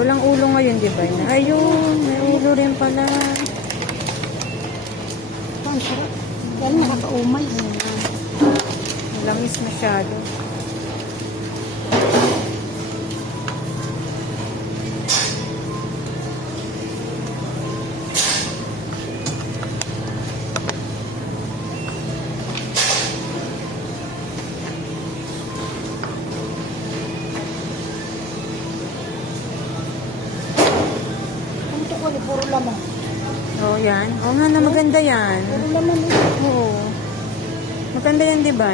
Walang ulo ngayon, di ba? Ayun, may ulo rin pala. Ang sarap. Yan, nakakaumay. Malamis masyado. Ang tukol, puro laman. Oh, yan. Oo nga na, maganda yan. Puro laman. Oo. Maganda yan, di ba?